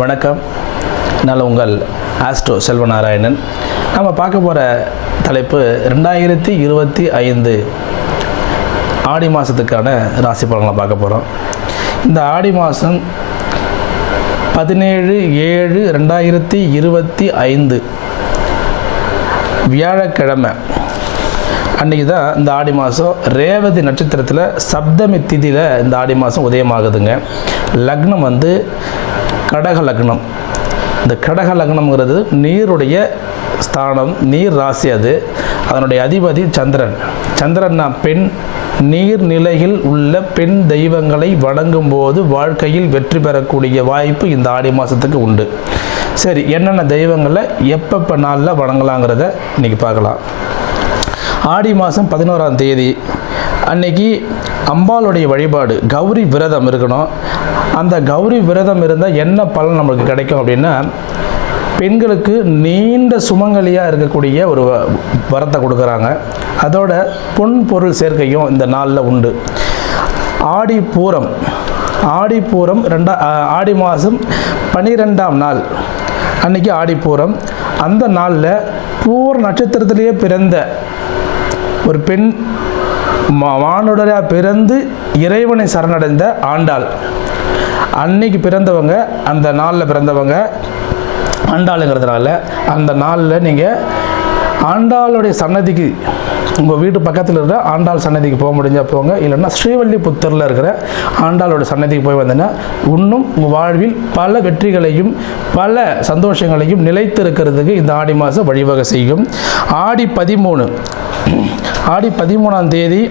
வணக்கம். நான் உங்கள் ஆஸ்ட்ரோ செல்வநாராயணன். நம்ம பார்க்க போகிற தலைப்பு ரெண்டாயிரத்தி இருபத்தி ஐந்து ஆடி மாதத்துக்கான ராசி பலன்களை பார்க்க போகிறோம் இந்த ஆடி மாதம் பதினேழு ஏழு ரெண்டாயிரத்தி இருபத்தி ஐந்து வியாழக்கிழமை. அன்றைக்கி தான் இந்த ஆடி மாதம் ரேவதி நட்சத்திரத்தில் சப்தமி திதியில் இந்த ஆடி மாதம் உதயமாகுதுங்க. லக்னம் வந்து கடக லக்னம். இந்த கடக லக்னம்ங்கிறது நீருடைய ஸ்தானம் நீர் ராசி அது. அதனுடைய அதிபதி சந்திரன். சந்திரன்னா பெண் நீர்நிலையில் உள்ள பெண் தெய்வங்களை வணங்கும் போது வாழ்க்கையில் வெற்றி பெறக்கூடிய வாய்ப்பு இந்த ஆடி மாதத்துக்கு உண்டு. சரி என்னென்ன தெய்வங்களை எப்பப்போ நாளில் வணங்கலாங்கிறத இன்றைக்கி பார்க்கலாம். ஆடி மாதம் பதினோராம் தேதி அன்னைக்கு அம்பாளுடைய வழிபாடு கௌரி விரதம் இருக்கணும். அந்த கௌரி விரதம் இருந்தால் என்ன பலன் நம்மளுக்கு கிடைக்கும் அப்படின்னா பெண்களுக்கு நீண்ட சுமங்கலியாக இருக்கக்கூடிய ஒரு வ- வரத்தை கொடுக்குறாங்க. அதோட பொன் பொருள் சேர்க்கையும் இந்த நாளில் உண்டு. ஆடி பூரம். ஆடி பூரம் ரெண்டா ஆடி மாதம் பனிரெண்டாம் நாள். அன்னைக்கு ஆடி பூரம். அந்த நாளில் பூர நட்சத்திரத்திலேயே பிறந்த ஒரு பெண் மா- மானுடராக பிறந்து இறைவனை சரணடைந்த ஆண்டாள். அன்னைக்கு பிறந்தவங்க அந்த நாளில் பிறந்தவங்க ஆண்டாளுங்கிறதுனால அந்த நாளில் நீங்கள் ஆண்டாளுடைய சன்னதிக்கு உங்கள் வீட்டு பக்கத்தில் இருக்கிற ஆண்டாள் சன்னதிக்கு போக முடிஞ்சால் போங்க. இல்லைன்னா ஸ்ரீவல்லிபுத்தூரில் இருக்கிற ஆண்டாளோட சன்னதிக்கு போய் வந்தீங்கன்னா இன்னும் உங்கள் வாழ்வில் பல வெற்றிகளையும் பல சந்தோஷங்களையும் நிலைத்திருக்கிறதுக்கு இந்த ஆடி மாதம் வழிவகை செய்யும். ஆடி பதிமூணு ஆடி பதிமூணாம் தேதி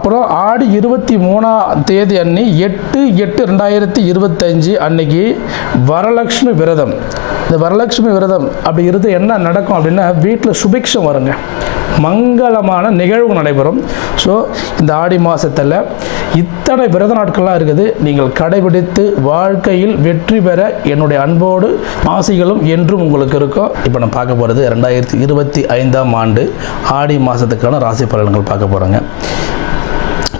அப்புறம் ஆடி இருபத்தி மூணாம் தேதி அன்னி எட்டு எட்டு ரெண்டாயிரத்தி இருபத்தஞ்சு அன்னைக்கு வரலட்சுமி விரதம். இந்த வரலட்சுமி விரதம் அப்படி இருந்து என்ன நடக்கும் அப்படின்னா வீட்டில் சுபிக்ஷம் வருங்க. மங்களமான நிகழ்வு நடைபெறும். ஸோ இந்த ஆடி மாதத்தில் இத்தனை விரத நாட்கள்லாம் இருக்குது. நீங்கள் கடைபிடித்து வாழ்க்கையில் வெற்றி பெற என்னுடைய அன்போடு ஆசைகளும் என்றும் உங்களுக்கு இருக்கும். இப்போ நான் பார்க்க போகிறது ரெண்டாயிரத்தி இருபத்தி ஐந்தாம் ஆண்டு ஆடி மாதத்துக்கான ராசி பலன்கள் பார்க்க போகிறோங்க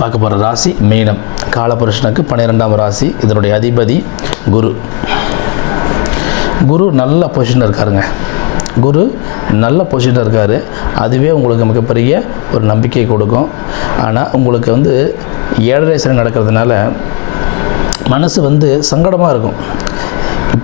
பார்க்க போகிற ராசி மீனம். காலபுருஷனுக்கு பன்னிரெண்டாம் ராசி இதனுடைய அதிபதி குரு. குரு நல்ல பொசிஷனில் இருக்காருங்க. குரு நல்ல பொசிஷனில் இருக்கார். அதுவே உங்களுக்கு மிகப்பெரிய ஒரு நம்பிக்கை கொடுக்கும். ஆனால் உங்களுக்கு வந்து ஏழரை சனி நடக்கிறதுனால மனசு வந்து சங்கடமாக இருக்கும்.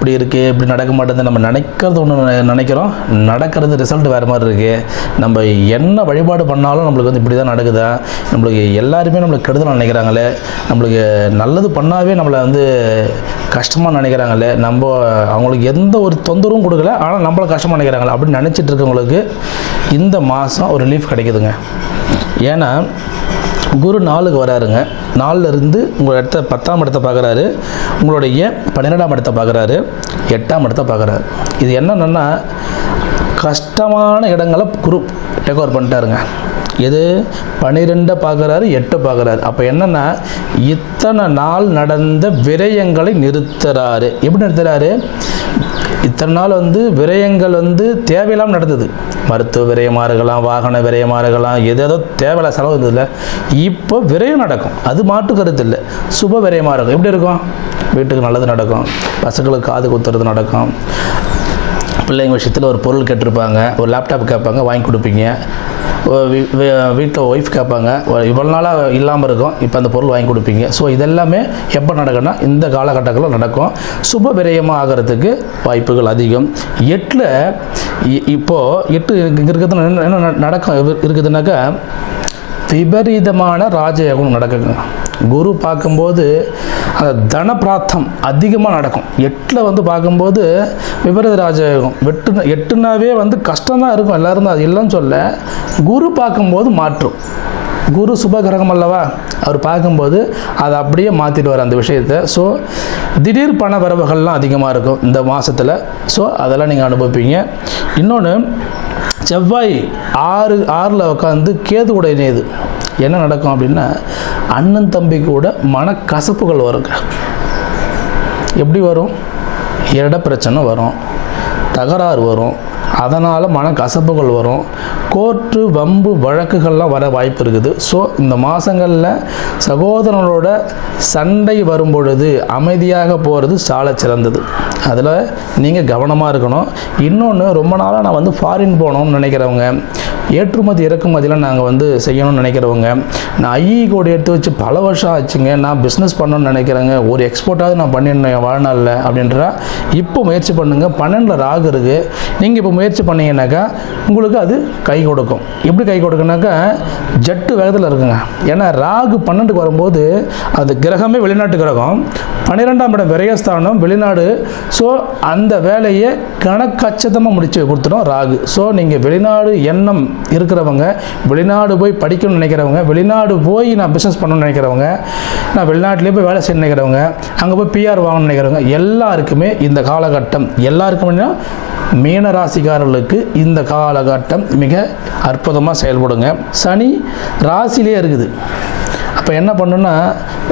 இப்படி இருக்குது இப்படி நடக்க மாட்டேங்குது நம்ம நினைக்கிறது ஒன்று நினைக்கிறோம். நடக்கிறது ரிசல்ட் வேறு மாதிரி இருக்குது நம்ம என்ன வழிபாடு பண்ணாலும் நம்மளுக்கு வந்து இப்படி தான் நடக்குதா? நம்மளுக்கு எல்லாருமே நம்மளுக்கு கெடுதல் நினைக்கிறாங்களே. நம்மளுக்கு நல்லது பண்ணாவே நம்மளை வந்து கஷ்டமாக நினைக்கிறாங்களே. நம்ம அவங்களுக்கு எந்த ஒரு தொந்தரவும் கொடுக்கல ஆனால் நம்மளை கஷ்டமாக நினைக்கிறாங்களே அப்படின்னு நினச்சிட்டு இருக்கவங்களுக்கு இந்த மாதம் ஒரு ரிலீஃப் கிடைக்குதுங்க. ஏன்னா குரு நாலுக்கு வராருங்க. நாலுலேருந்து உங்கள் இடத்த பத்தாம் இடத்தை பார்க்குறாரு. உங்களுடைய பன்னிரெண்டாம் இடத்த பார்க்குறாரு. எட்டாம் இடத்த பார்க்குறாரு. இது என்னென்னா கஷ்டமான இடங்களை குரு டேக் ஓவர் பண்ணிட்டாருங்க. எது? பன்னிரெண்டை பார்க்குறாரு எட்டை பார்க்குறாரு. அப்போ என்னென்னா இத்தனை நாள் நடந்த விரயங்களை நிறுத்துறாரு. எப்படி நிறுத்துறாரு? இத்தனை நாள் வந்து விரயங்கள் வந்து தேவையில்லாமல் நடந்தது. மருத்துவ விரயமாக இருக்கலாம் வாகன விரயமாக இருக்கலாம் எது ஏதோ தேவையில்ல செலவு இருந்ததில்ல இப்போ விரயம் நடக்கும். அது மாட்டு கருத்து இல்லை. சுப விரயமாக இருக்கும். எப்படி இருக்கும்? வீட்டுக்கு நல்லது நடக்கும். பசங்களுக்கு காது குத்துறது நடக்கும். பிள்ளைங்க விஷயத்தில் ஒரு பொருள் கேட்டிருப்பாங்க ஒரு லேப்டாப் கேட்பாங்க வாங்கி கொடுப்பீங்க. வீட்டில் ஒய்ஃப் கேட்பாங்க இவ்வளோ நாளாக இல்லாமல் இருக்கும் இப்போ அந்த பொருள் வாங்கி கொடுப்பீங்க. ஸோ இதெல்லாமே எப்போ நடக்கும்னா இந்த காலகட்டங்களில் நடக்கும். சுப விரயமாக ஆகிறதுக்கு வாய்ப்புகள் அதிகம். எட்டில் இப்போது எட்டு இங்கே இருக்கிறது என்ன என்ன நடக்கும் இருக்குதுனாக்கா விபரீதமான ராஜயோகம் நடக்குங்க. குரு பார்க்கும்போது அந்த தன பிராப்தம் அதிகமாக நடக்கும். எட்டில் வந்து பார்க்கும்போது விபரீத ராஜயோகம். வெட்டு எட்டுனாவே வந்து கஷ்டம்தான் இருக்கும் எல்லாரும் தான். அது இல்லைன்னு சொல்ல குரு பார்க்கும்போது மாற்றும் குரு சுபகிரகம் அல்லவா? அவர் பார்க்கும்போது அதை அப்படியே மாற்றிடுவார் அந்த விஷயத்தை. ஸோ திடீர் பண வரவுகள்லாம் அதிகமாக இருக்கும் இந்த மாதத்தில் ஸோ அதெல்லாம் நீங்கள் அனுபவிப்பீங்க. இன்னொன்று செவ்வாய் ஆறு ஆறில் உட்காந்து கேது உடைய இணையுது. என்ன நடக்கும் அப்படின்னா அண்ணன் தம்பி கூட மனக்கசப்புகள் வருங்க. எப்படி வரும்? இட பிரச்சனை வரும். தகராறு வரும். அதனால் மனக்கசப்புகள் வரும். கோர்ட்டு வம்பு வழக்குகள்லாம் வர வாய்ப்பு இருக்குது. ஸோ இந்த மாதங்களில் சகோதரனோட சண்டை வரும் பொழுது அமைதியாக போகிறது சால சிறந்தது. அதில் நீங்கள் கவனமாக இருக்கணும். இன்னொன்று ரொம்ப நாளாக நான் வந்து ஃபாரின் போகணும்னு நினைக்கிறவங்க ஏற்றுமதி இறக்குமதியில் நாங்கள் வந்து செய்யணும்னு நினைக்கிறவங்க நான் ஐஇ கோடி e எடுத்து வச்சு பல வருஷம் ஆச்சுங்க. நான் பிஸ்னஸ் பண்ணணும்னு நினைக்கிறேங்க. ஒரு எக்ஸ்போர்ட்டாவது நான் பண்ணிடணும் வாழ்நாளில் அப்படின்றா இப்போ முயற்சி பண்ணுங்கள் பன்னெண்டில் ராகு இருக்குது நீங்கள் இப்போ முயற்சி பண்ணீங்கன்னாக்கா உங்களுக்கு அது கை கொடுக்கும். எப்படி கை கொடுக்குனாக்கா ஜட்டு வேகத்தில் இருக்குங்க. ஏன்னா ராகு பன்னெண்டுக்கு வரும்போது அது கிரகமே வெளிநாட்டு கிரகம். பன்னிரெண்டாம் இடம் விரயஸ்தானம் வெளிநாடு. ஸோ அந்த வேலையை கணக்கச்சிதமாக முடிச்சு கொடுத்துடும் ராகு. ஸோ நீங்கள் வெளிநாடு எண்ணம் இருக்கிறவங்க வெளிநாடு போய் படிக்கணும்னு நினைக்கிறவங்க வெளிநாடு போய் நான் பிஸ்னஸ் பண்ணணும்னு நினைக்கிறவங்க நான் வெளிநாட்டிலே போய் வேலை செய்ய நினைக்கிறவங்க அங்கே போய் பிஆர் வாங்கணும்னு நினைக்கிறவங்க எல்லாருக்குமே இந்த காலகட்டம். எல்லாருக்குமே மீன ராசிக்காரர்களுக்கு இந்த காலகட்டம் மிக அற்புதமாக செயல்படுங்க. சனி ராசிலே இருக்குது. அப்போ என்ன பண்ணுன்னா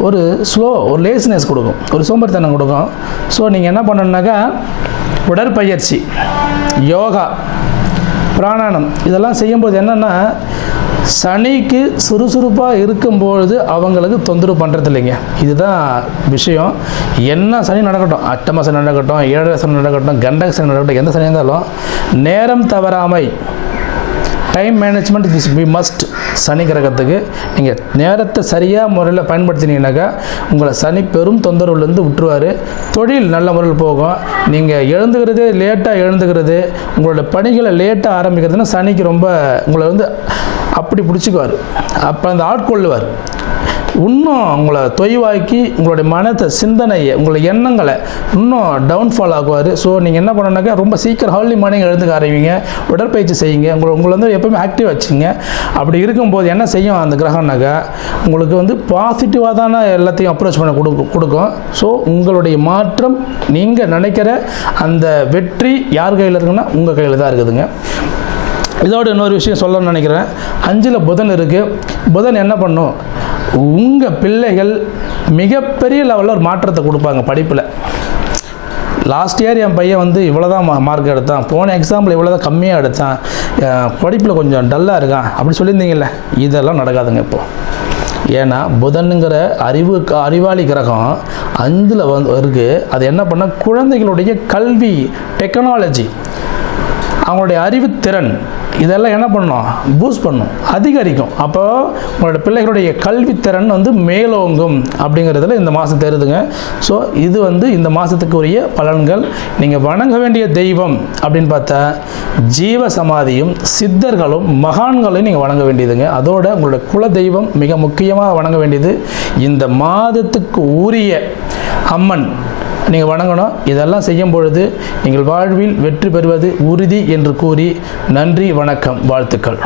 ஒரு ஸ்லோ ஒரு லேசினஸ் கொடுக்கும். ஒரு சோம்பேறித்தனம் கொடுக்கும். ஸோ நீங்கள் என்ன பண்ணணுன்னாக்கா உடற்பயிற்சி யோகா பிராணானம் இதெல்லாம் செய்யும்போது என்னென்னா சனிக்கு சுறுசுறுப்பாக இருக்கும்பொழுது அவங்களுக்கு தொந்தரவு பண்ணுறது இல்லைங்க. இதுதான் விஷயம். என்ன சனி நடக்கட்டும் அட்டம சனி நடக்கட்டும் ஏழரை சனி நடக்கட்டும் கண்டக சனி நடக்கட்டும் எந்த சனி இருந்தாலும் நேரம் தவறாமை time management this we must சனி கிரகத்துக்கு நீங்கள் நேரத்தை சரியாக முறையில் பயன்படுத்தினீங்கன்னாக்கா உங்களை சனி பெரும் தொந்தரவுலேருந்து விட்டுருவார். தொழில் நல்ல முறையில் போகும். நீங்கள் எழுந்துக்கிறது லேட்டாக எழுந்துக்கிறது உங்களோட பணிகளை லேட்டாக ஆரம்பிக்கிறதுனா சனிக்கு ரொம்ப உங்களை வந்து அப்படி பிடிச்சிக்குவார். அப்போ அந்த ஆட்கொள்ளுவார். இன்னும் உங்களை தொய்வாக்கி உங்களுடைய மனத்தை சிந்தனையை உங்களை எண்ணங்களை இன்னும் டவுன்ஃபால் ஆகுவார் ஸோ நீங்கள் என்ன பண்ணணுனாக்கா ரொம்ப சீக்கிரம் ஹார்லி மார்னிங் எழுந்துக்க ஆரம்பிங்க. உடற்பயிற்சி செய்யுங்க. உங்களை உங்களை வந்து எப்பவுமே ஆக்டிவ் வச்சுங்க. அப்படி இருக்கும்போது என்ன செய்யும் அந்த கிரகம்னாக்கா உங்களுக்கு வந்து பாசிட்டிவாக தானே எல்லாத்தையும் அப்ரோச் பண்ண கொடுக்கும் கொடுக்கும். ஸோ உங்களுடைய மாற்றம் நீங்கள் நினைக்கிற அந்த வெற்றி யார் கையில் இருக்குன்னா உங்கள் கையில் தான் இருக்குதுங்க. இதோட இன்னொரு விஷயம் சொல்லணும்னு நினைக்கிறேன். அஞ்சில் புதன் இருக்குது புதன் என்ன பண்ணும்? உங்கள் பிள்ளைகள் மிகப்பெரிய லெவலில் ஒரு மாற்றத்தை கொடுப்பாங்க படிப்பில். லாஸ்ட் இயர் என் பையன் வந்து இவ்வளோ தான் மார்க் எடுத்தான். போன எக்ஸாம்பிள் இவ்வளோ தான் கம்மியாக எடுத்தான் படிப்பில் கொஞ்சம் டல்லாக இருக்கான். அப்படி சொல்லியிருந்தீங்கல்ல? இதெல்லாம் நடக்காதுங்க இப்போது ஏன்னா புதனுங்கிற அறிவு அறிவாளி கிரகம் அஞ்சில் வந்து இருக்குது அது என்ன பண்ணால் குழந்தைகளுடைய கல்வி டெக்னாலஜி அவங்களுடைய அறிவுத்திறன் இதெல்லாம் என்ன பண்ணும்? பூஸ்ட் பண்ணும். அதிகரிக்கும். அப்போ உங்களோட பிள்ளைகளுடைய கல்வித்திறன் வந்து மேலோங்கும் அப்படிங்கிறதுல இந்த மாதம் தருதுங்க. ஸோ இது வந்து இந்த மாதத்துக்கு உரிய பலன்கள். நீங்கள் வணங்க வேண்டிய தெய்வம் அப்படின்னு பார்த்தா ஜீவ சமாதியும் சித்தர்களும் மகான்களையும் நீங்கள் வணங்க வேண்டியதுங்க. அதோட உங்களோட குல தெய்வம் மிக முக்கியமாக வணங்க வேண்டியது இந்த மாதத்துக்கு உரிய அம்மன் நீங்கள் வணங்கணும். இதெல்லாம் செய்யும் பொழுது நீங்கள் வாழ்வில் வெற்றி பெறுவது உறுதி என்று கூறி நன்றி வணக்கம் வாழ்த்துக்கள்.